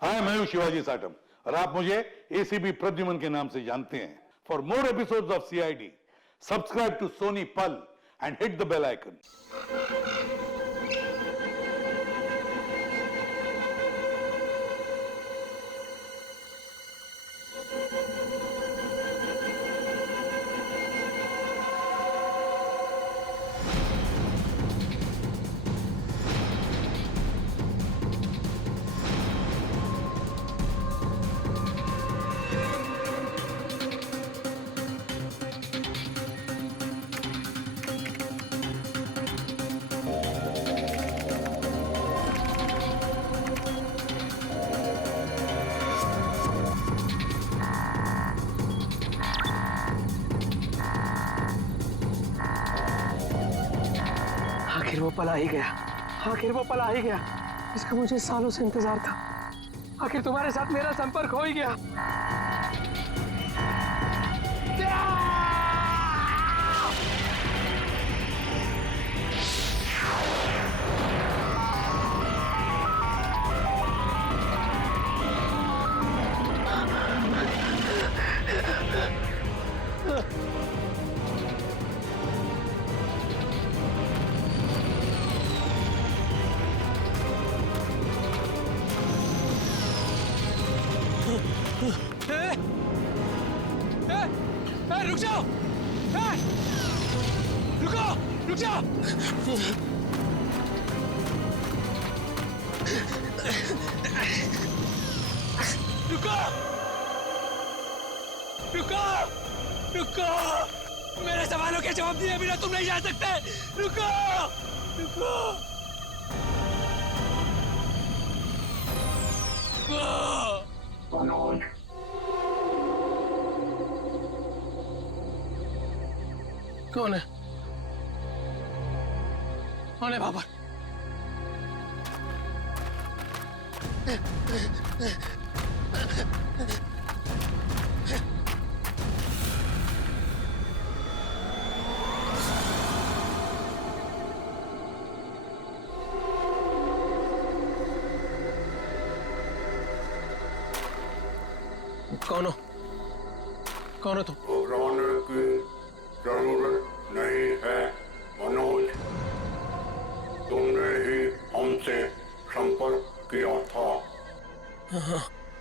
हाय, मैं हूं शिवाजी साटम और आप मुझे एसीपी प्रद्युमन के नाम से जानते हैं। For more episodes of CID, subscribe to Sony Pal and hit the bell icon. आखिर वो पला ही गया, आखिर वो पला ही गया। इसका मुझे सालों से इंतजार था। आखिर तुम्हारे साथ मेरा संपर्क हो ही गया। रुक जाओ! रुको! रुक जाओ! रुको! रुको! रुको! मेरे सवालों के जवाब दिए बिना तुम नहीं जा सकते। रुको! रुको! मनोज, कौन है? कौन है बाबर? कौन हो? कौन हो तुम? घबराने की जरूरत नहीं है मनोज। तुमने ही हमसे संपर्क किया था।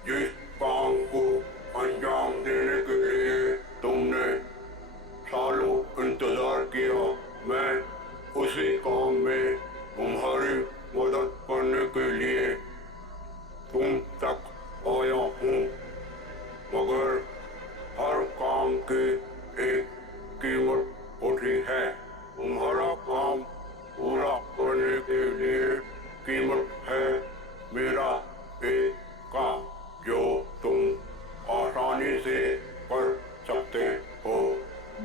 जिस काम को अंजाम देने के लिए तुमने सालों इंतजार किया, मैं उसी काम में तुम्हारी मदद करने के लिए तुम तक आया हूँ। मगर हर काम की एक कीमत होती है। तुम्हारा काम पूरा करने के लिए कीमत है मेरा एक काम जो तुम आसानी से कर सकते हो।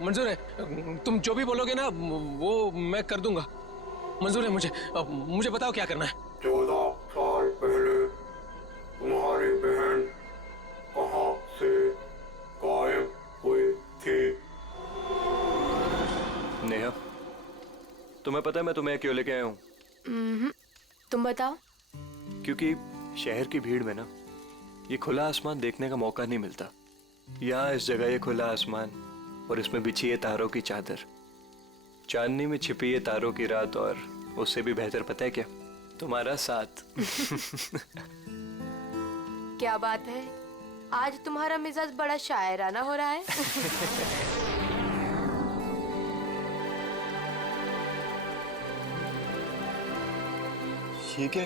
मंजूर है, तुम जो भी बोलोगे ना वो मैं कर दूंगा। मंजूर है मुझे। मुझे बताओ क्या करना है। 14 साल पहले तुम्हारी बहन कहाँ से गायब हुई थी? नेहा, तुम्हें पता है मैं तुम्हें क्यों लेके आया हूँ? तुम बताओ। क्योंकि शहर की भीड़ में ना ये खुला आसमान देखने का मौका नहीं मिलता। यहाँ इस जगह ये खुला आसमान और इसमें बिछी है तारों की चादर, चांदनी में छिपी है तारों की रात, और उससे भी बेहतर पता है क्या? तुम्हारा साथ। क्या बात है, आज तुम्हारा मिजाज बड़ा शायराना हो रहा है। ये क्या?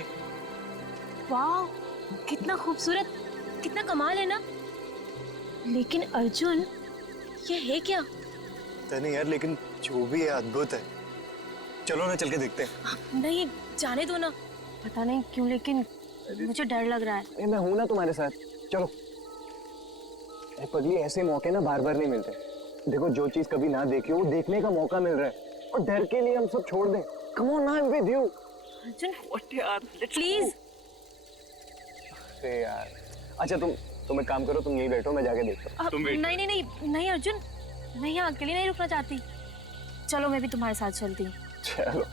वाह, कितना खूबसूरत, कितना कमाल है ना। लेकिन अर्जुन, ये है क्या? पता नहीं यार, लेकिन जो भी है अद्भुत है। चलो ना, चल के देखते हैं। नहीं, जाने दो ना। पता नहीं क्यों लेकिन मुझे डर लग रहा है। मैं हूं ना तुम्हारे साथ, चलो। पगली, ऐसे मौके ना बार बार नहीं मिलते। देखो, जो चीज कभी ना देखी हो वो देखने का मौका मिल रहा है, और डर के लिए हम सब छोड़ दें। Come on, I am with you. Arjun, please. अरे यार, अच्छा तुम एक काम करो, तुम यहीं बैठो, मैं जाके देखता हूँ। नहीं नहीं नहीं नहीं अर्जुन, मैं यहाँ अकेले नहीं रुकना चाहती। चलो, मैं भी तुम्हारे साथ चलती हूँ। चलो।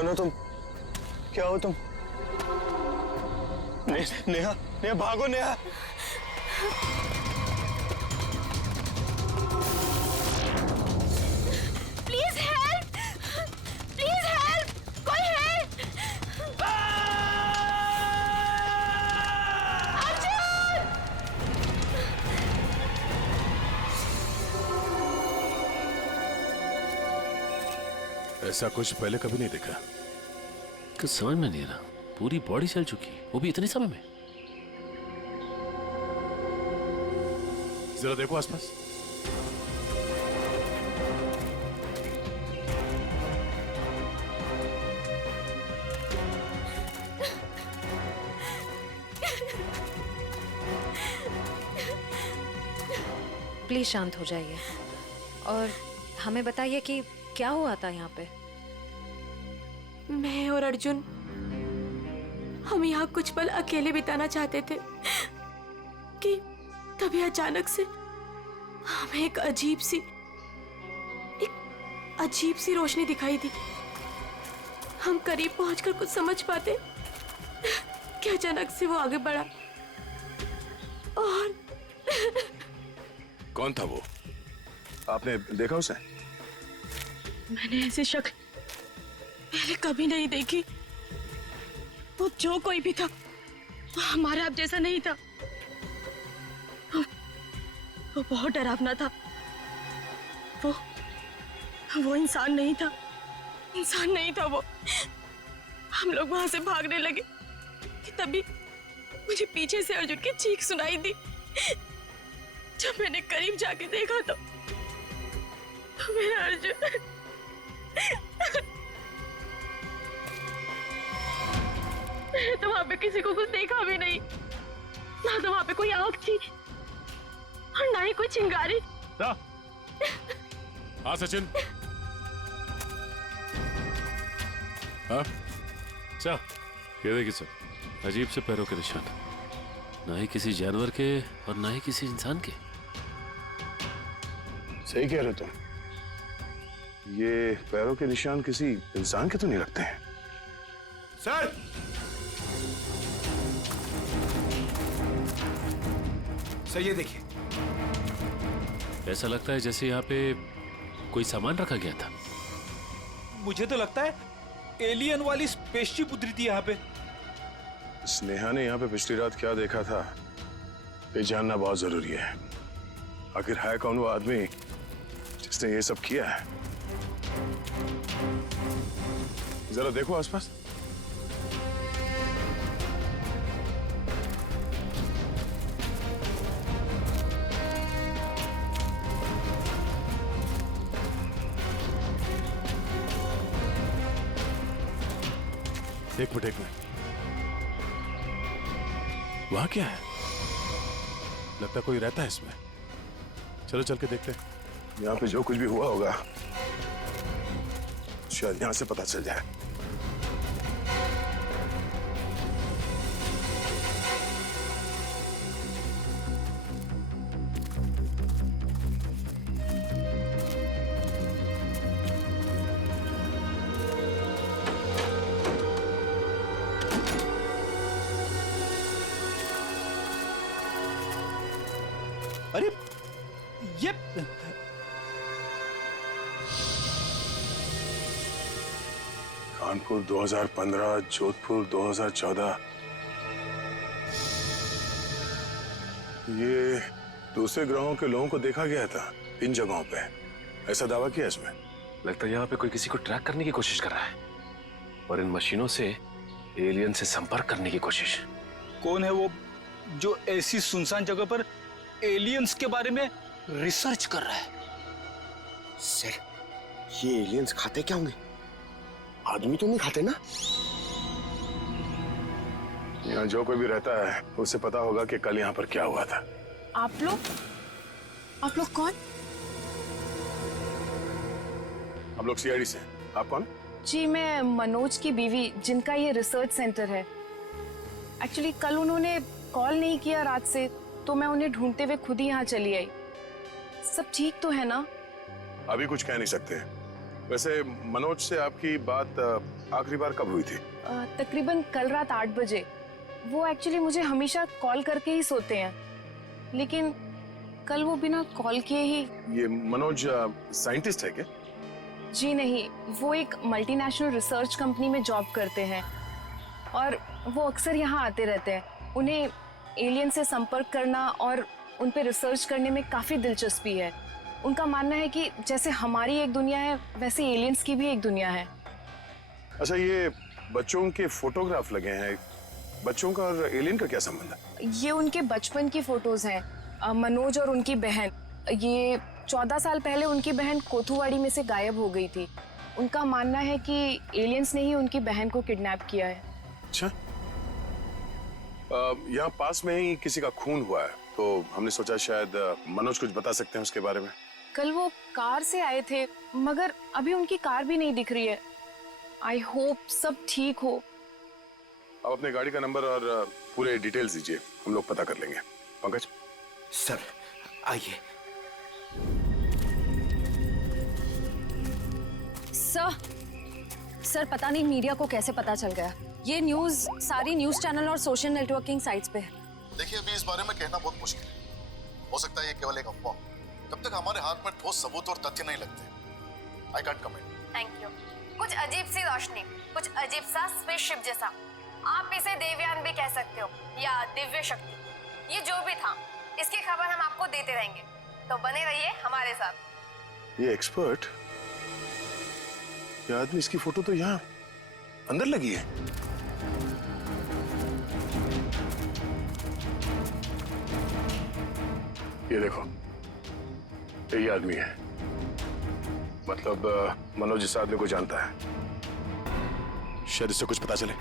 कौन हो तुम? क्या हो तुम? नेहा, नेहा भागो Neha. Please help, please help, कोई हेल्प। अर्जुन! ऐसा कुछ पहले कभी नहीं देखा। कुछ समझ में नहीं आ रहा, पूरी बॉडी चल चुकी, वो भी इतने समय में। जरा देखो आसपास। प्लीज शांत हो जाइए और हमें बताइए कि क्या हुआ था यहाँ पे। मैं और अर्जुन हम यहाँ कुछ पल अकेले बिताना चाहते थे कि तभी अचानक से हमें एक अजीब सी रोशनी दिखाई दी। हम करीब पहुंचकर कुछ समझ पाते कि अचानक से वो आगे बढ़ा और कौन था वो? आपने देखा उसे? मैंने ऐसी शक्ल पहले कभी नहीं देखी। वो जो कोई भी था वो हमारे आप जैसा नहीं था। वो बहुत डरावना था। वो इंसान नहीं था, इंसान नहीं था वो। हम लोग वहां से भागने लगे कि तभी मुझे पीछे से अर्जुन की चीख सुनाई दी। जब मैंने करीब जाके देखा तो मेरा अर्जुन मैंने तो वहां पे किसी को कुछ देखा भी नहीं, ना तो वहां पे कोई आंख थी और ना ही कोई चिंगारी। हाँ सचिन। हाँ सर, ये देखिए सर, अजीब से पैरों के निशान, ना ही किसी जानवर के और ना ही किसी इंसान के। सही कह रहे हो तुम। ये पैरों के निशान किसी इंसान के तो नहीं लगते हैं। सर! सर ये देखिए, ऐसा लगता है जैसे यहाँ पे कोई सामान रखा गया था। मुझे तो लगता है एलियन वाली स्पेसशिप उतरी थी यहाँ पे। स्नेहा ने यहाँ पे पिछली रात क्या देखा था, ये जानना बहुत जरूरी है। आखिर है कौन वो आदमी जिसने ये सब किया है? जरा देखो आसपास। एक मिनट वहां क्या है? लगता कोई रहता है इसमें। चलो चल के देखते हैं। यहाँ पे जो कुछ भी हुआ होगा शायद यहाँ से पता चल जाए। अरे ये कानपुर 2015, जोधपुर 2014। ये दूसरे ग्रहों के लोगों को देखा गया था इन जगहों पे, ऐसा दावा किया इसमें। लगता है यहाँ पे कोई किसी को ट्रैक करने की कोशिश कर रहा है और इन मशीनों से एलियन से संपर्क करने की कोशिश। कौन है वो जो ऐसी सुनसान जगह पर एलियंस के बारे में रिसर्च कर रहा है? सर, ये एलियंस खाते क्या होंगे? आदमी तो नहीं खाते ना? यहाँ जो कोई भी रहता है उसे पता होगा कि कल यहाँ पर क्या हुआ था। आप लोग कौन? हम लोग सीआईडी से। आप कौन? जी मैं मनोज की बीवी, जिनका ये रिसर्च सेंटर है। एक्चुअली कल उन्होंने कॉल नहीं किया रात से, तो मैं उन्हें ढूंढते हुए खुद ही यहाँ चली आई। सब ठीक तो है ना? अभी कुछ कह नहीं सकते। वैसे मनोज से आपकी बात आखिरी बार कब हुई थी? तकरीबन कल रात 8 बजे। वो एक्चुअली मुझे हमेशा कॉल करके ही सोते हैं, लेकिन कल वो बिना कॉल किए ही। ये मनोज साइंटिस्ट है क्या? जी नहीं, वो एक मल्टीनेशनल रिसर्च कंपनी में जॉब करते हैं और वो अक्सर यहाँ आते रहते हैं। उन्हें एलियन से संपर्क करना और उन पे रिसर्च करने में काफ़ी दिलचस्पी है। उनका मानना है कि जैसे हमारी एक दुनिया है, वैसे एलियंस की भी एक दुनिया है। अच्छा, ये बच्चों के फोटोग्राफ लगे हैं, बच्चों का और एलियन का क्या संबंध है? ये उनके बचपन की फोटोज हैं, मनोज और उनकी बहन। ये 14 साल पहले उनकी बहन कोथुवाड़ी में से गायब हो गई थी। उनका मानना है कि एलियंस ने ही उनकी बहन को किडनैप किया है। अच्छा, यहाँ पास में ही किसी का खून हुआ है, तो हमने सोचा शायद मनोज कुछ बता सकते हैं उसके बारे में। कल वो कार से आए थे, मगर अभी उनकी कार भी नहीं दिख रही है। आई होप सब ठीक हो। आप अपने गाड़ी का नंबर और पूरे डिटेल्स दीजिए, हम लोग पता कर लेंगे। पंकज सर आइए। सर पता नहीं मीडिया को कैसे पता चल गया। ये न्यूज़ सारी न्यूज़ चैनल और सोशल नेटवर्किंग साइट्स पे है। देखिए, अभी इस बारे में कहना बहुत मुश्किल है। हो सकता है ये केवल एक अफवाह, जब तक हमारे हाथ में ठोस सबूत और तथ्य नहीं लगते। I can't comment. Thank you. कुछ अजीब सी रोशनी, कुछ अजीब सा स्पेसशिप जैसा, आप इसे देवयान भी कह सकते हो या दिव्य शक्ति। ये जो भी था, इसकी खबर हम आपको देते रहेंगे, तो बने रहिए हमारे साथ। ये एक्सपर्ट, ये आदमी, इसकी फोटो तो यहाँ अंदर लगी है। ये देखो, यही आदमी है। मतलब मनोज इस आदमी को जानता है, शायद इससे कुछ पता चले।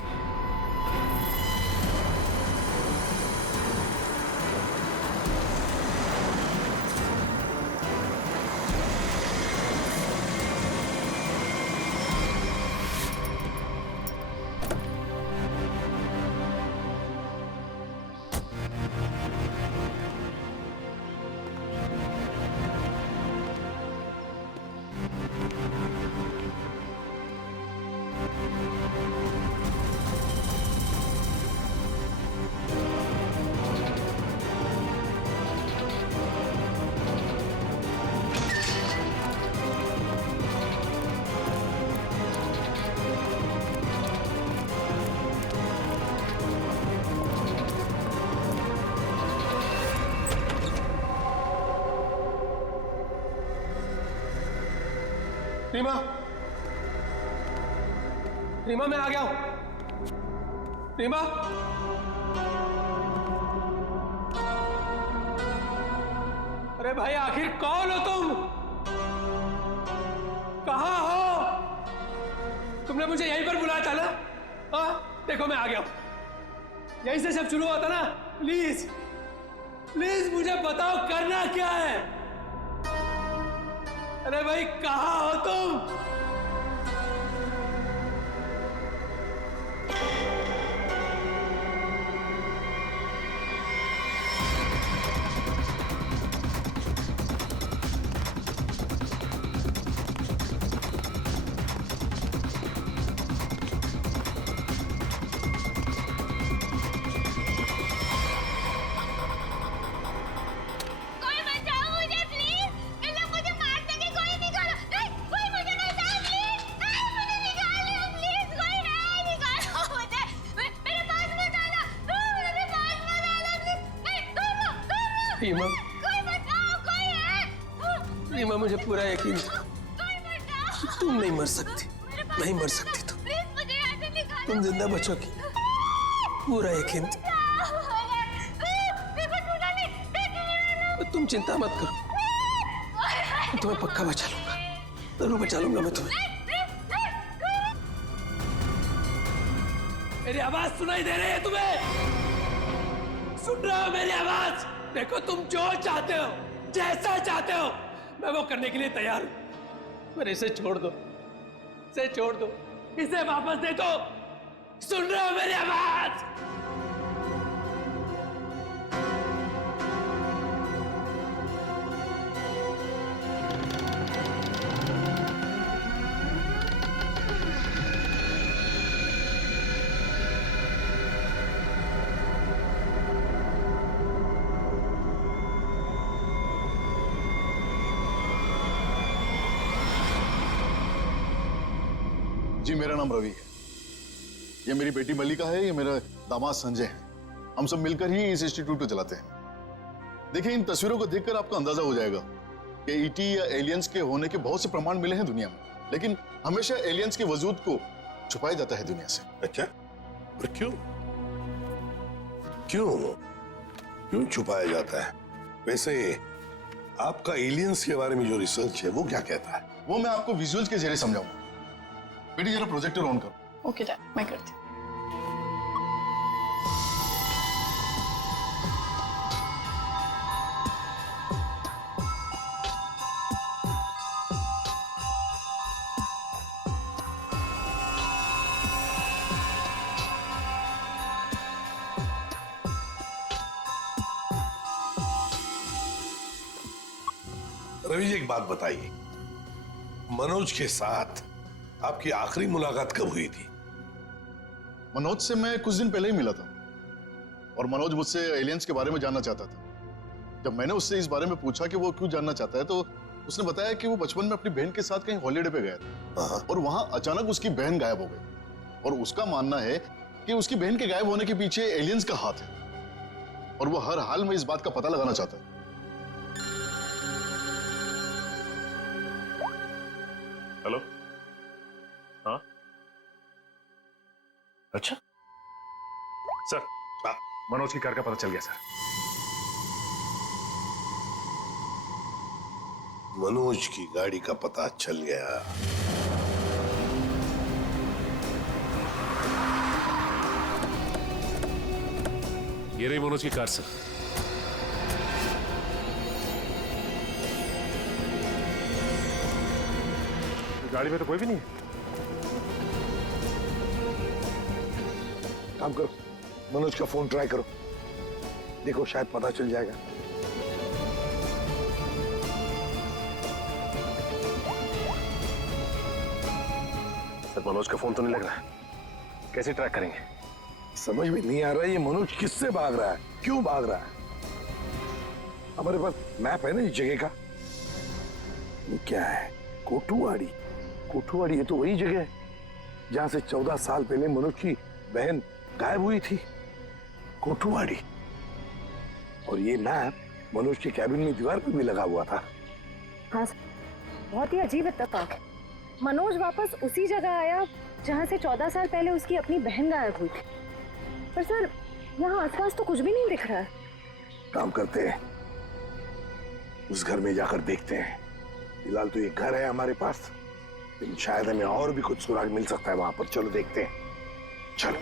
रीमा, रीमा मैं आ गया हूं। रीमा, अरे भाई आखिर कौन हो तुम? कहां हो? तुमने मुझे यहीं पर बुलाया था ना? हाँ, देखो मैं आ गया हूं। यहीं से सब शुरू हुआ था ना? प्लीज प्लीज मुझे बताओ करना क्या है? अरे भाई कहां हो तुम? रीमा, रीमा मुझे पूरा यकीन था तुम नहीं मर सकती, नहीं मर सकती तुम जिंदा बचोगी, पूरा यकीन था। तुम चिंता मत करो, मैं तुम्हें पक्का बचा लूंगा, जरूर बचा लूंगा मैं तुम्हें। मेरी आवाज सुनाई दे रही है तुम्हें? सुन रहे हो मेरी आवाज? देखो तुम जो चाहते हो, जैसा चाहते हो, मैं वो करने के लिए तैयार हूं, पर इसे छोड़ दो, इसे छोड़ दो, इसे वापस दे दो। सुन रहे हो मेरी आवाज? मेरा नाम रवि है, ये मेरी बेटी मल्लिका है, ये मेरा दामाद संजय है। हम सब मिलकर ही इस इंस्टीट्यूट को चलाते हैं। देखिए, इन तस्वीरों को देखकर आपको अंदाजा हो जाएगा कि ईटी या एलियंस के होने के बहुत से प्रमाण मिले हैं दुनिया में, लेकिन हमेशा एलियंस के वजूद को छुपाया जाता है दुनिया से। अच्छा, और क्यों क्यों क्यों छुपाया जाता है? वैसे आपका एलियंस के बारे में जो रिसर्च है वो क्या कहता है? वो मैं आपको विजुअल्स के जरिए समझाऊंगा। बेटी जरा प्रोजेक्टर ऑन करो। ओके डैड, मैं करती हूँ। रवि जी, एक बात बताइए, मनोज के साथ आपकी आखिरी मुलाकात कब हुई थी? मनोज से मैं कुछ दिन पहले ही मिला था और मनोज मुझसे एलियंस के बारे में जानना चाहता था। जब मैंने उससे इस बारे में पूछा कि वो क्यों जानना चाहता है, तो उसने बताया कि वो बचपन में अपनी बहन के साथ कहीं हॉलीडे पे गया था और वहां अचानक उसकी बहन गायब हो गई और उसका मानना है कि उसकी बहन के गायब होने के पीछे एलियंस का हाथ है और वो हर हाल में इस बात का पता लगाना चाहता है। हेलो, हाँ, अच्छा सर, मनोज की कार का पता चल गया सर। मनोज की गाड़ी का पता चल गया। ये रही मनोज की कार सर। गाड़ी में तो कोई भी नहीं है। काम करो, मनोज का फोन ट्राई करो, देखो शायद पता चल जाएगा। सर, मनोज का फोन तो नहीं लग रहा है, कैसे ट्रैक करेंगे? समझ में नहीं आ रहा है ये मनोज किससे भाग रहा है, क्यों भाग रहा है? हमारे पास मैप है ना इस जगह का। ये क्या है? कोठुवाड़ी। कोठुवाड़ी, ये तो वही जगह है जहां से 14 साल पहले मनोज की बहन गायब हुई थी। कोठुवाड़ी। और ये मैप मनोज के कैबिन में दीवार पर भी लगा हुआ था। हाँ, बहुत ही अजीब इत्तेफाक। मनोज वापस उसी जगह आया जहां से 14 साल पहले उसकी अपनी बहन गायब हुई थी। पर सर, यहाँ आसपास तो कुछ भी नहीं दिख रहा है। काम करते हैं, उस घर में जाकर देखते हैं। फिलहाल तो ये घर है हमारे पास, लेकिन शायद हमें और भी कुछ सुराग मिल सकता है वहां पर। चलो देखते हैं, चलो।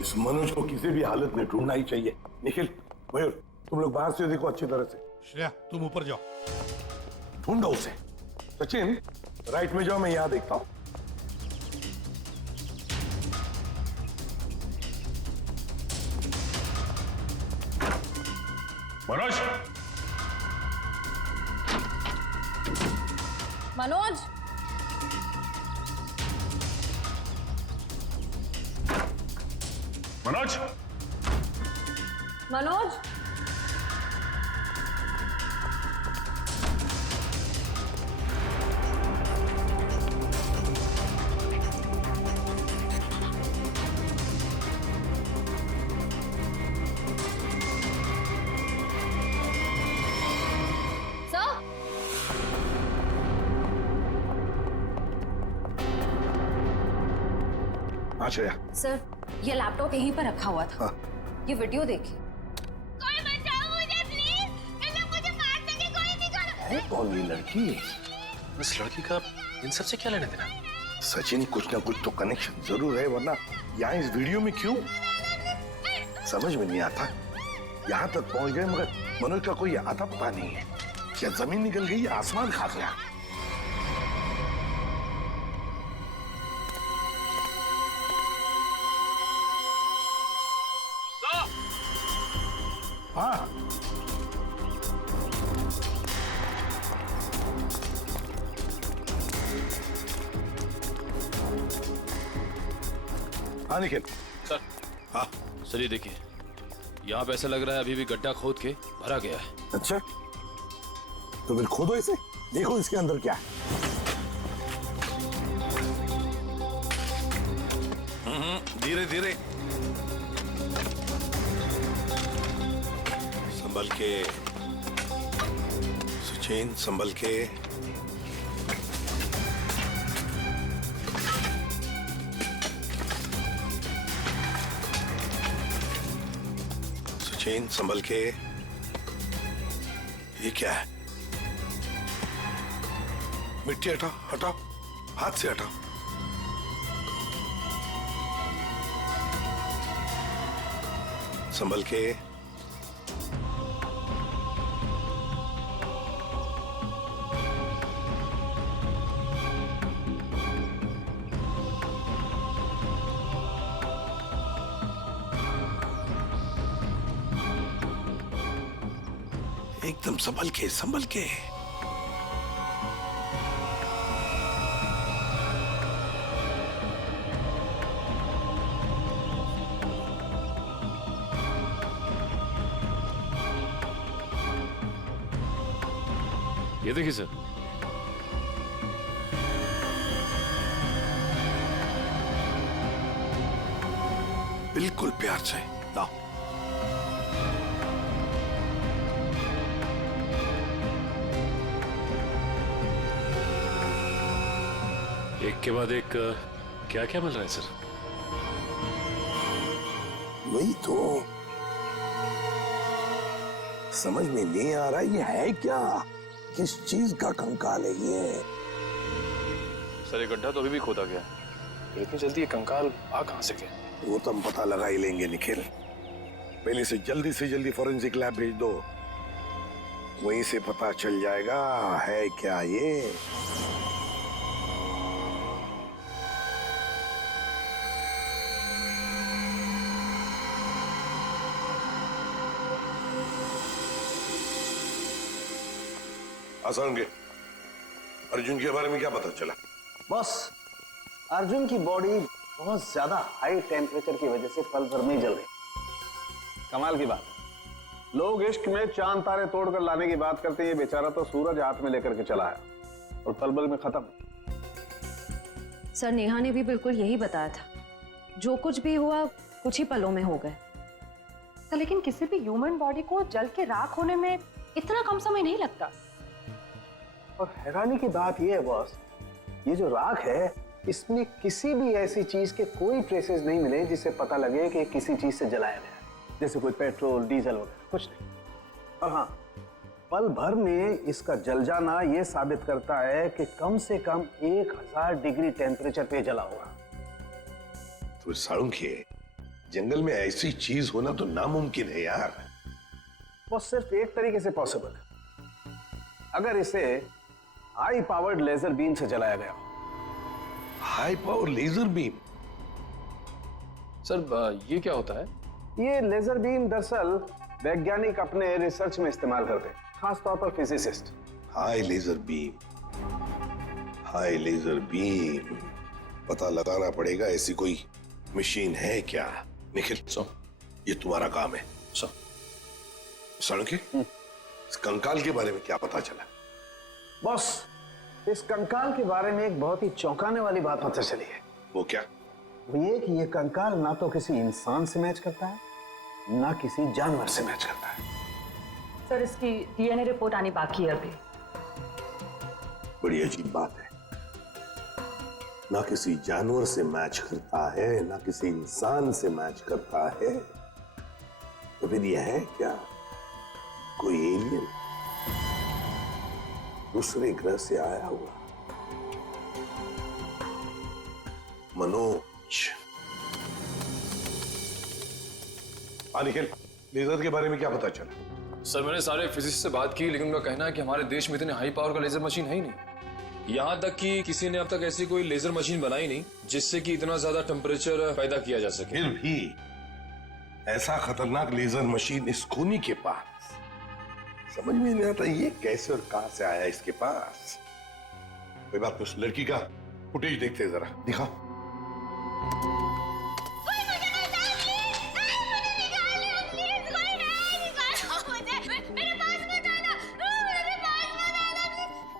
इस मनोज को किसी भी हालत में ढूंढना ही चाहिए। निखिल, मयूर, तुम लोग बाहर से देखो अच्छी तरह से। श्रेया, तुम ऊपर जाओ, ढूंढो उसे। सचिन, राइट में जाओ, मैं यहां देखता हूं। मनोज, मनोज, मनोज, मनोज, श्रेया। सर, ये लैपटॉप यहीं पर रखा हुआ था। ये वीडियो देखिए। कोई बचाओ मुझे प्लीज, इन लोग मुझे मार देंगे, कोई निकालो। कौन ये लड़की? इस लड़की का इन सब से क्या लेना देना? सचिन, कुछ ना कुछ तो कनेक्शन जरूर है, वरना यहाँ इस वीडियो में क्यों? समझ में नहीं आता। यहाँ तक पहुंच गए मगर मनोज का कोई आता पता नहीं है। क्या जमीन निकल गई या आसमान खा गया? हाँ, हाँ निखिल। सर, हाँ सर, ये देखिए, यहाँ पे ऐसा लग रहा है अभी भी गड्ढा खोद के भरा गया है। अच्छा, तो फिर खोदो इसे, देखो इसके अंदर क्या है। धीरे धीरे, संभल के सुचेन, संभल के। सुचेन, संभल के। ये क्या है? मिट्टी हटाओ, हटाओ, हाथ से हटाओ। संभल के। एकदम संभल के, संभल के। ये देखिए सर, बिल्कुल प्यार से लाओ। एक के बाद एक क्या क्या मिल रहा है सर? वही तो समझ में नहीं आ रहा, ये है क्या? किस चीज का कंकाल है ये? सर ये गड्ढा तो अभी भी खोदा गया, इतनी जल्दी ये कंकाल आ कहां से गया? वो तो हम पता लगा ही लेंगे निखिल। पहले से जल्दी फॉरेंसिक लैब भेज दो, वहीं से पता चल जाएगा है क्या ये। आसान के अर्जुन के बारे में क्या पता चला? बॉस, अर्जुन की बॉडी बहुत ज्यादा हाई टेम्परेचर की वजह से पल भर में जल गई। कमाल की बात, लोग इश्क में चांद तारे तोड़कर लाने की बात करते हैं, ये बेचारा तो सूरज हाथ में लेकर के चला है और पल भर में खत्म। सर नेहा ने भी बिल्कुल यही बताया था, जो कुछ भी हुआ कुछ ही पलों में हो गए। तो लेकिन किसी भी ह्यूमन बॉडी को जल के राख होने में इतना कम समय नहीं लगता। और हैरानी की बात यह है बॉस, ये जो राख है इसमें किसी भी ऐसी चीज के कोई ट्रेसेस नहीं मिले जिससे पता लगे कि किसी चीज से जलाया गया है, जैसे कोई पेट्रोल डीजल वगैरह, कुछ नहीं। और हाँ, पल भर में इसका जल जाना यह साबित करता है कि कम से कम 1000 डिग्री टेम्परेचर पे जला होगा। तो साळुंखे, जंगल में ऐसी चीज होना तो नामुमकिन है यार। वो सिर्फ एक तरीके से पॉसिबल है, अगर इसे हाई पावर्ड लेजर बीम से जलाया गया। High power laser beam? Sir ये क्या होता है? ये लेजर बीम दरअसल वैज्ञानिक अपने रिसर्च में इस्तेमाल करते हैं, खासतौर पर physicist. High laser beam, high laser beam, पता लगाना पड़ेगा ऐसी कोई मशीन है क्या। निखिल, ये तुम्हारा काम है। साळुंखे, इस कंकाल के बारे में क्या पता चला? बॉस, इस कंकाल के बारे में एक बहुत ही चौंकाने वाली बात पता चली है। वो क्या? वो ये कि ये कंकाल ना तो किसी इंसान से मैच करता है, ना किसी जानवर से मैच करता है। सर इसकी डीएनए रिपोर्ट आनी बाकी है अभी। बड़ी अजीब बात है, ना किसी जानवर से मैच करता है, ना किसी इंसान से मैच करता है। तो फिर यह है क्या? कोई एलियन दूसरे ग्रह से आया हुआ? मनोज। निखिल, लेजर के बारे में क्या पता चला? सर मैंने सारे फिजिसिस्ट से बात की, लेकिन उनका कहना है कि हमारे देश में इतने हाई पावर का लेजर मशीन है ही नहीं। यहाँ तक कि किसी ने अब तक ऐसी कोई लेजर मशीन बनाई नहीं जिससे कि इतना ज्यादा टेम्परेचर पैदा किया जा सके। फिर भी ऐसा खतरनाक लेजर मशीन इस खूनी के पास, समझ में नहीं आता ये कैसे और कहां से आया इसके पास। कोई बात नहीं, उस लड़की का फुटेज देखते हैं जरा, दिखाओ।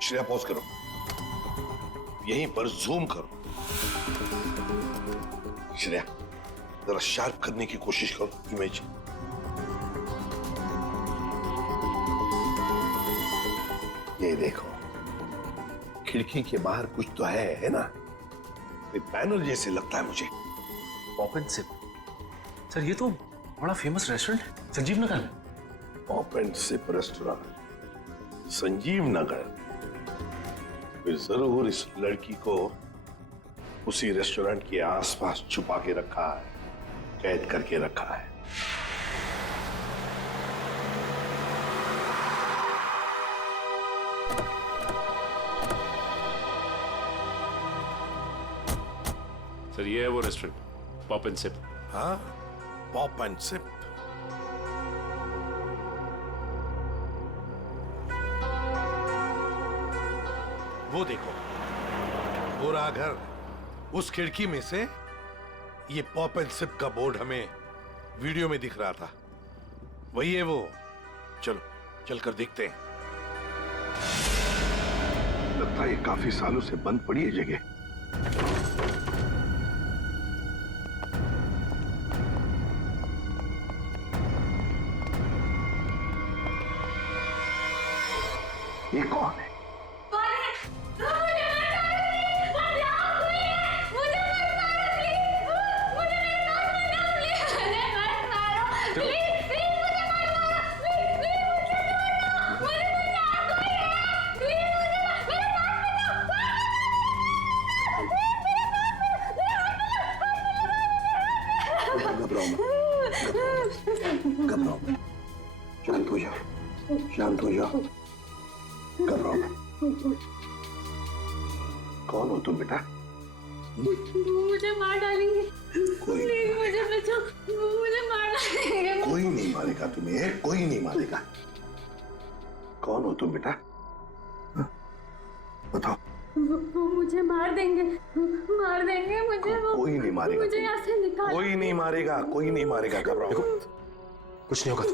श्रेया पॉज करो, यहीं पर जूम करो। श्रेया जरा शार्प करने की कोशिश करो इमेज। ये देखो, खिड़की के बाहर कुछ तो है ना? बैनर जैसे लगता है मुझे। Pop and SIP. सर ये तो बड़ा फेमस रेस्टोरेंट है, संजीव नगर में। Pop and Sip restaurant, Sanjeev Nagar. फिर जरूर इस लड़की को उसी रेस्टोरेंट के आसपास छुपा के रखा है, कैद करके रखा है। सर ये है वो रेस्टोरेंट, पॉप एंड सिप। हाँ, पॉप एंड सिप। वो देखो, पूरा घर, उस खिड़की में से ये पॉप एंड सिप का बोर्ड हमें वीडियो में दिख रहा था। वही है वो। चलो चलकर देखते हैं। लगता है ये काफी सालों से बंद पड़ी है जगह। ये कौन है? घबराओ मत, शांत हो जाओ, शांत हो जाओ, घबराओ मत। कौन हो तुम बेटा? मुझे मार डालेंगे। प्लीज मुझे बचाओ, मुझे मार डालेंगे। कोई नहीं मारेगा तुम्हें, कोई नहीं मारेगा। कौन हो तुम बेटा? हाँ? बताओ। वो मुझे मार देंगे मुझे। कोई नहीं मारेगा, मुझे यहाँ से निकाल। कोई नहीं मारेगा, कोई नहीं मारेगा। घबराओ, कुछ नहीं होगा।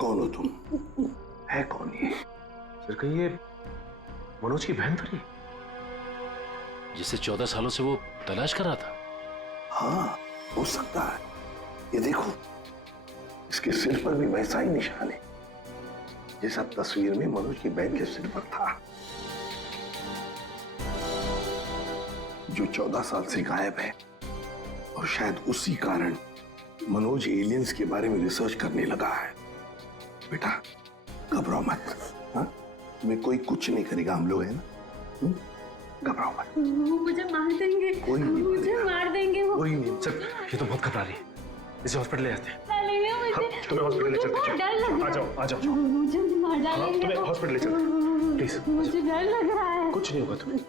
कौन हो तुम? है कौन ये? सर कहीं ये मनोज की बहन तो नहीं, जिसे 14 सालों से वो तलाश कर रहा था? हाँ, हो सकता है। ये देखो, इसके सिर पर भी वैसा ही निशान है जैसा तस्वीर में मनोज की बहन के सिर पर था, जो 14 साल से गायब है। और शायद उसी कारण मनोज एलियंस के बारे में रिसर्च करने लगा है। बेटा घबराओ मत, हाँ? तुम्हें कोई कुछ नहीं करेगा, हम लोग हैं ना। घबराओ मत। वो मुझे मार देंगे, कोई नहीं मुझे मार देंगे वो। कोई नहीं। सर ये तो बहुत घबरा रही है, इसे हॉस्पिटल ले जाते हैं। तुम्हें हॉस्पिटल ले चलते हैं। डर लग रहा है। आ जाओ। मुझे मार डालेंगे। तुम्हें हॉस्पिटल ले चलते हैं, प्लीज। मुझे डर लग रहा है। कुछ नहीं होगा तुम्हें।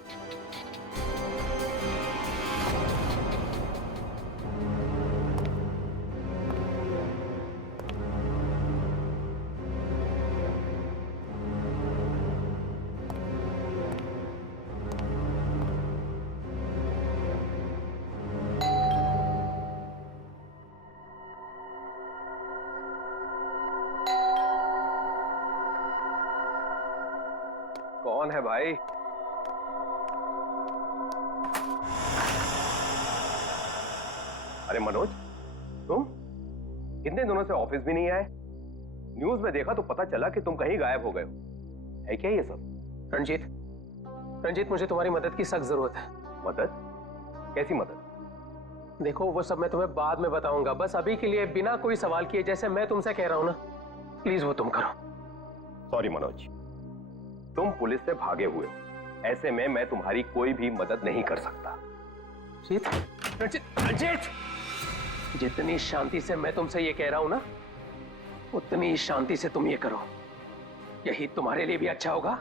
कौन है भाई? अरे मनोज, तुम कितने दिनों से ऑफिस भी नहीं आए? न्यूज में देखा तो पता चला कि तुम कहीं गायब हो गए हो। है क्या ये सब? रंजीत मुझे तुम्हारी मदद की सख्त जरूरत है। मदद? कैसी मदद? देखो वो सब मैं तुम्हें बाद में बताऊंगा, बस अभी के लिए बिना कोई सवाल किए जैसे मैं तुमसे कह रहा हूं ना, प्लीज वो तुम करो। सॉरी मनोज, तुम पुलिस से भागे हुए हो, ऐसे में मैं तुम्हारी कोई भी मदद नहीं कर सकता। रंजीत, जितनी शांति से मैं तुमसे ये कह रहा हूं ना, उतनी शांति से तुम ये करो। यही तुम्हारे लिए भी अच्छा होगा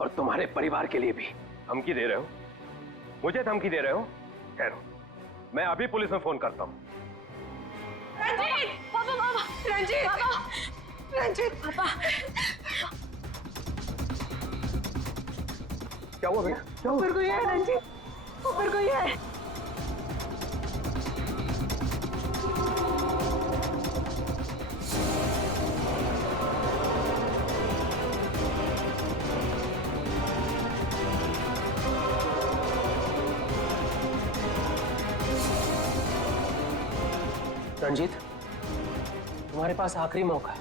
और तुम्हारे परिवार के लिए भी। धमकी दे रहे हो? मुझे धमकी दे रहे हो? ठहरो, मैं अभी पुलिस में फोन करता हूं। रंजीत, पापा, रंजीत, पापा। क्या हुआ भैया? क्या हुआ? ऊपर कोई है रंजीत, ऊपर कोई है। रंजीत, तुम्हारे पास आखिरी मौका है।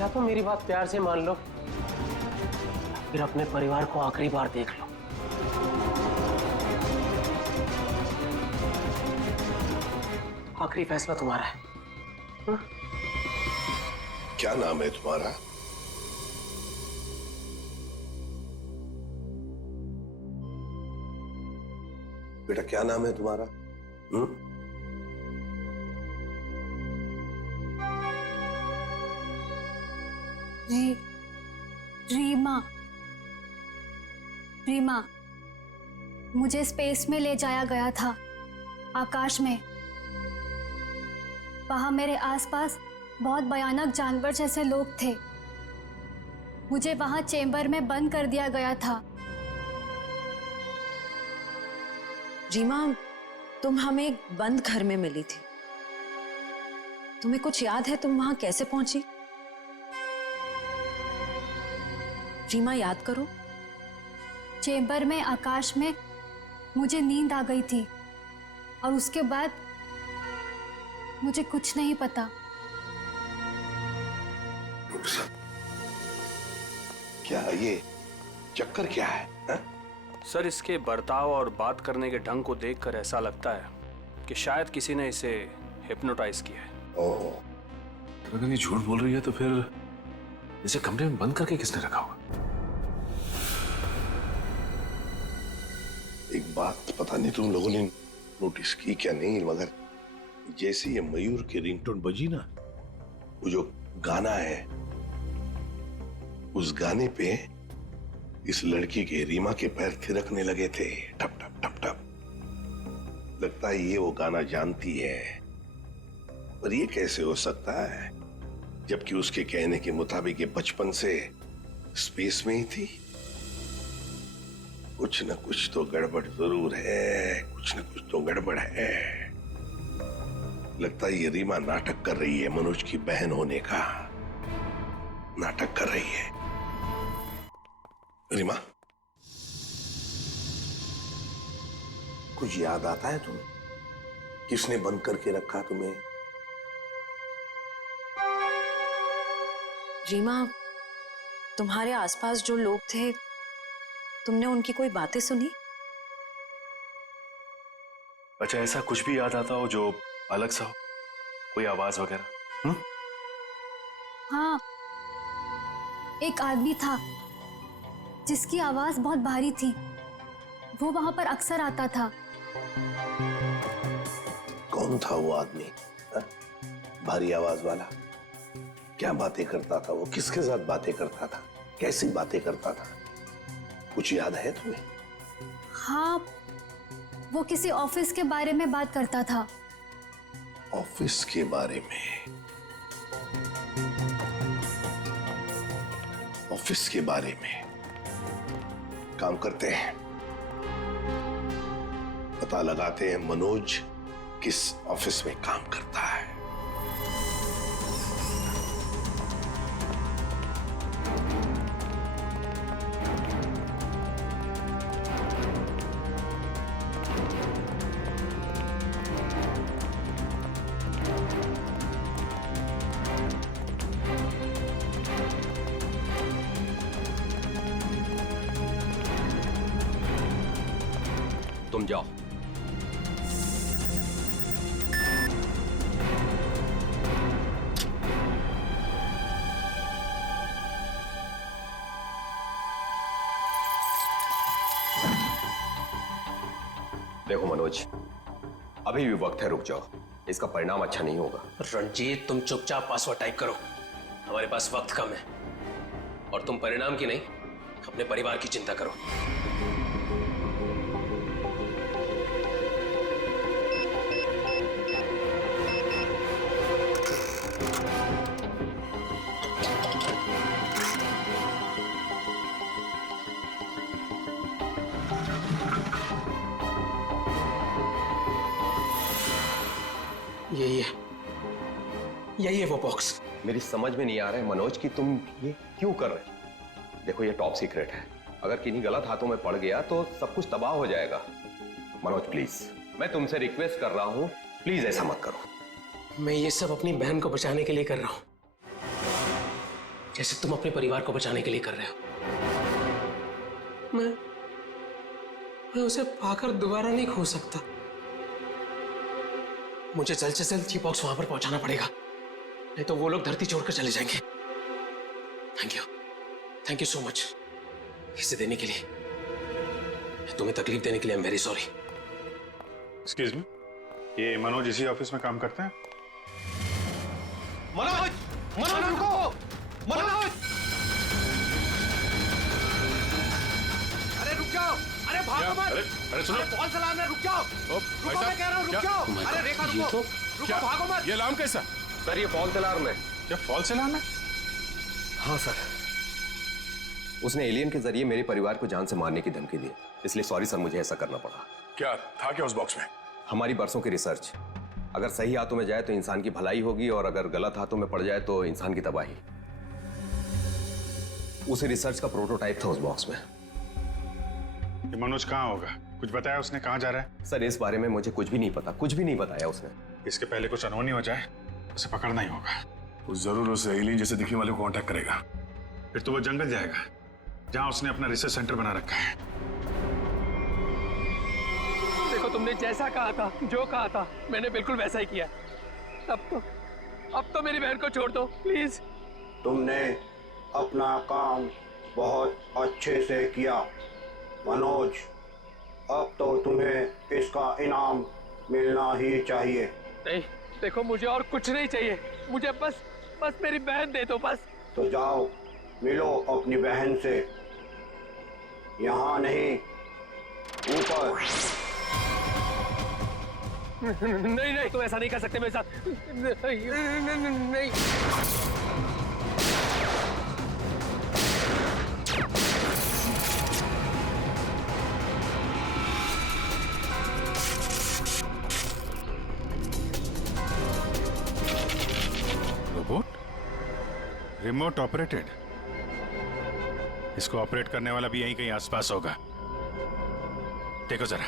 या तो मेरी बात प्यार से मान लो, फिर अपने परिवार को आखिरी बार देख लो। आखिरी फैसला तुम्हारा है। हा? क्या नाम है तुम्हारा? बेटा क्या नाम है तुम्हारा? रीमा। रीमा, मुझे स्पेस में ले जाया गया था, आकाश में। वहां मेरे आसपास बहुत भयानक जानवर जैसे लोग थे। मुझे वहां चेंबर में बंद कर दिया गया था। रीमा, तुम हमें एक बंद घर में मिली थी। तुम्हें कुछ याद है तुम वहां कैसे पहुंची? रीमा, याद करो। चेंबर में, आकाश में मुझे नींद आ गई थी और उसके बाद मुझे कुछ नहीं पता। क्या ये चक्कर क्या है? सर, इसके बर्ताव और बात करने के ढंग को देखकर ऐसा लगता है कि शायद किसी ने इसे हिप्नोटाइज किया है। ओह, अगर ये झूठ बोल रही है तो फिर इसे कमरे में बंद करके किसने रखा होगा? एक बात पता नहीं तुम लोगों ने नोटिस की क्या नहीं, मगर जैसे ये मयूर की रिंगटोन बजी ना, वो जो गाना है, उस गाने पे इस लड़की के, रीमा के पैर थिरकने लगे थे, ठप ठप ठप ठप। लगता है ये वो गाना जानती है, पर ये कैसे हो सकता है जबकि उसके कहने के मुताबिक ये बचपन से स्पेस में ही थी। कुछ न कुछ तो गड़बड़ जरूर है, कुछ न कुछ तो गड़बड़ है। लगता है ये रीमा नाटक कर रही है, मनोज की बहन होने का नाटक कर रही है। रीमा, कुछ याद आता है तुम्हें? किसने बंद करके रखा तुम्हें? रीमा, तुम्हारे आसपास जो लोग थे, तुमने उनकी कोई बातें सुनी? अच्छा, ऐसा कुछ भी याद आता हो जो अलग सा हो, कोई आवाज वगैरह? हाँ, एक आदमी था जिसकी आवाज बहुत भारी थी। वो वहां पर अक्सर आता था। कौन था वो आदमी? भारी आवाज वाला? क्या बातें करता था वो? किसके साथ बातें करता था? कैसी बातें करता था? कुछ याद है तुम्हें? हाँ, वो किसी ऑफिस के बारे में बात करता था। ऑफिस के बारे में? ऑफिस के बारे में? काम करते हैं, पता लगाते हैं मनोज किस ऑफिस में काम करता है। तुम जाओ। देखो मनोज, अभी भी वक्त है, रुक जाओ। इसका परिणाम अच्छा नहीं होगा। रंजीत, तुम चुपचाप पासवर्ड टाइप करो, हमारे पास वक्त कम है। और तुम परिणाम की नहीं, अपने परिवार की चिंता करो। यही है वो बॉक्स। मेरी समझ में नहीं आ रहा है मनोज कि तुम ये क्यों कर रहे हो। देखो, ये टॉप सीक्रेट है। अगर किन्हीं गलत हाथों में पड़ गया तो सब कुछ तबाह हो जाएगा। मनोज प्लीज, मैं तुमसे रिक्वेस्ट कर रहा हूं, प्लीज ऐसा मत करो। मैं ये सब अपनी बहन को बचाने के लिए कर रहा हूं, जैसे तुम अपने परिवार को बचाने के लिए कर रहे हो। मैं उसे पाकर दोबारा नहीं खो सकता। मुझे जल्द से जल्द ये बॉक्स वहां पर पहुंचाना पड़ेगा, नहीं तो वो लोग धरती छोड़कर चले जाएंगे। थैंक यू सो मच इसे देने के लिए, तुम्हें तकलीफ देने के लिए। I am very sorry. Excuse me, ये मनोज इसी ऑफिस में काम करते हैं? मनोज, मनोज रुको, मनोज! अरे रुक जाओ, अरे भागो मत! अरे सुनो, कौन सा अलार्म है? रुक जाओ, रुको, मैं कह रहा हूँ, रुक जाओ! अरे रेखा रुको, रुको, भागो मत! ये अलार्म कैसा? सर ये फॉल्स अलार्म है। क्या फॉल्स अलार्म है? हाँ सर, उसने एलियन के जरिए मेरे परिवार को जान से मारने की धमकी दी, इसलिए सॉरी सर, मुझे ऐसा करना पड़ा। क्या था क्या उस बॉक्स में? हमारी बरसों की रिसर्च, अगर सही हाथों में जाए तो इंसान की भलाई होगी, और अगर गलत हाथों में पड़ जाए तो इंसान की तबाही। उसी रिसर्च का प्रोटोटाइप था उस बॉक्स में। ये मनोज कहाँ होगा? कुछ बताया उसने कहाँ जा रहा है? सर इस बारे में मुझे कुछ भी नहीं पता, कुछ भी नहीं बताया उसने। इसके पहले कुछ अनहोनी हो जाए, उसे पकड़ना ही होगा। वो जरूर उस एलियन जैसे दिखने वाले को कांटेक्ट करेगा, फिर तो वो जंगल जाएगा जहां उसने अपना रिसर्च सेंटर बना रखा है। देखो, तुमने जैसा कहा था, जो कहा था, मैंने बिल्कुल वैसा ही किया। अब तो मेरी बहन को छोड़ दो प्लीज। तुमने अपना काम बहुत अच्छे से किया मनोज, अब तो तुम्हें इसका इनाम मिलना ही चाहिए। नहीं, देखो मुझे और कुछ नहीं चाहिए, मुझे बस मेरी बहन दे दो बस। तो जाओ मिलो अपनी बहन से, यहाँ नहीं, ऊपर। नहीं, तुम ऐसा नहीं कर सकते मेरे साथ। नहीं। रोबोट? Remote operated? इसको ऑपरेट करने वाला भी यहीं कहीं आसपास होगा। देखो जरा।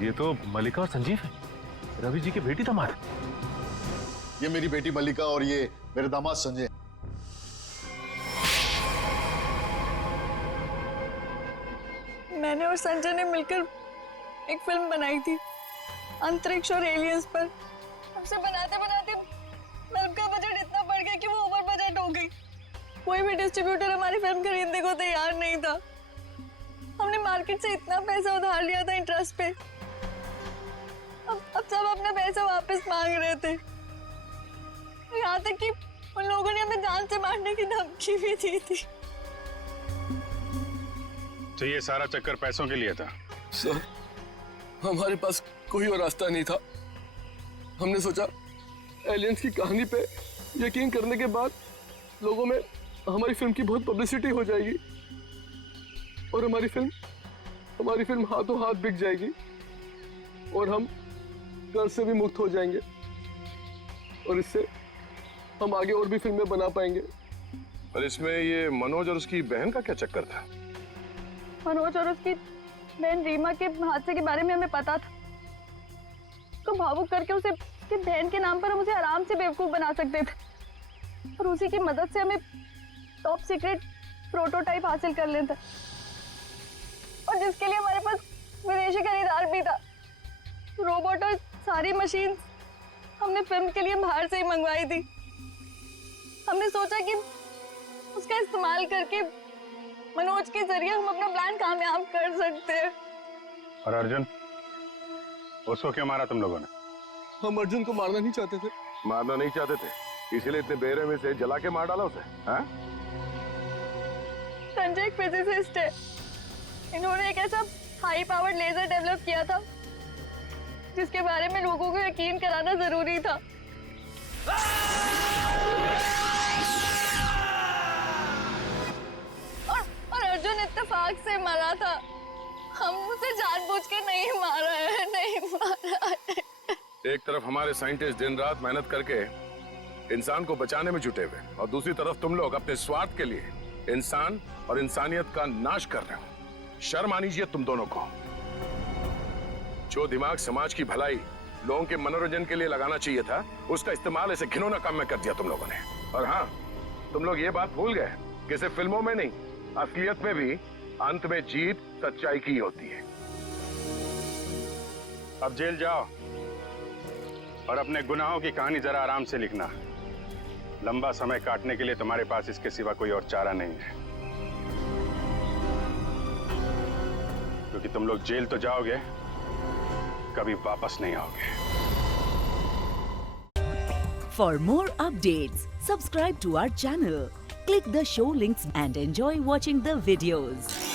ये तो मल्लिका और संजीव है, रवि जी की बेटी दामाद। ये मेरी बेटी मल्लिका और ये मेरे दामाद संजय। मैंने और संजय ने मिलकर एक फिल्म बनाई थी अंतरिक्ष और एलियंस पर। हमसे बनाते बनाते फिल्म का बजट इतना बढ़ गया कि वो ओवर बजट हो गई। कोई भी डिस्ट्रीब्यूटर हमारी फिल्म खरीदने को तैयार नहीं था। हमने मार्केट से इतना पैसा उधार लिया था इंटरेस्ट पे, अब सब अपना पैसा वापस मांग रहे थे। यहाँ तक कि उन लोगों ने हमें जान से मारने की धमकी भी दी थी। तो ये सारा चक्कर पैसों के लिए था? सर, हमारे पास कोई और रास्ता नहीं था। हमने सोचा एलियंस की कहानी पे यकीन करने के बाद लोगों में हमारी फिल्म की बहुत पब्लिसिटी हो जाएगी और हमारी फिल्म हाथों हाथ बिक जाएगी और हम कर्ज से भी मुक्त हो जाएंगे और इससे हम आगे और भी फिल्में बना पाएंगे। पर इसमें ये मनोज और उसकी बहन का क्या चक्कर था? मनोज और उसकी बहन रीमा के हादसे के बारे में हमें पता था। तो भावुक करके उसे उसकी बहन के नाम पर हम उसे आराम से बेवकूफ बना सकते थे और उसी की मदद से हमें टॉप सीक्रेट प्रोटोटाइप हासिल कर लेते और जिसके लिए हमारे पास विदेशी खरीदार भी था। रोबोट और सारी मशीन हमने फिल्म के लिए बाहर से ही मंगवाई थी। हमने सोचा कि उसका इस्तेमाल करके मनोज के जरिए हम अपना प्लान कामयाब कर सकते हैं। और अर्जुन, उसको क्यों मारा तुम लोगों ने? हम अर्जुन को मारना नहीं चाहते थे। मारना नहीं चाहते थे, इसीलिए इतने बेरहमी से जला के मार डाला उसे? हाँ? संजय एक फिजिसिस्ट है। इन्होंने एक ऐसा हाई पावर्ड लेजर डेवलप किया था जिसके बारे में लोगों को यकीन कराना जरूरी था। और अर्जुन इत्तेफाक से मरा था। हम उसे जानबूझ के नहीं मारा है, नहीं मारा है। एक तरफ हमारे साइंटिस्ट दिन रात मेहनत करके इंसान को बचाने में जुटे हुए और दूसरी तरफ तुम लोग अपने स्वार्थ के लिए इंसान और इंसानियत का नाश कर रहे हो। शर्म आनी चाहिए तुम दोनों को। जो दिमाग समाज की भलाई, लोगों के मनोरंजन के लिए लगाना चाहिए था, उसका इस्तेमाल ऐसे घिनौना काम में कर दिया तुम लोगों ने। और हाँ, तुम लोग ये बात भूल गए कि सिर्फ फिल्मों में नहीं, असलियत में भी अंत में जीत सच्चाई की होती है। अब जेल जाओ और अपने गुनाहों की कहानी जरा आराम से लिखना। लंबा समय काटने के लिए तुम्हारे पास इसके सिवा कोई और चारा नहीं है, क्योंकि तुम लोग जेल तो जाओगे, कभी वापस नहीं आओगे। For more updates, subscribe to our channel, click the show links and enjoy watching the videos.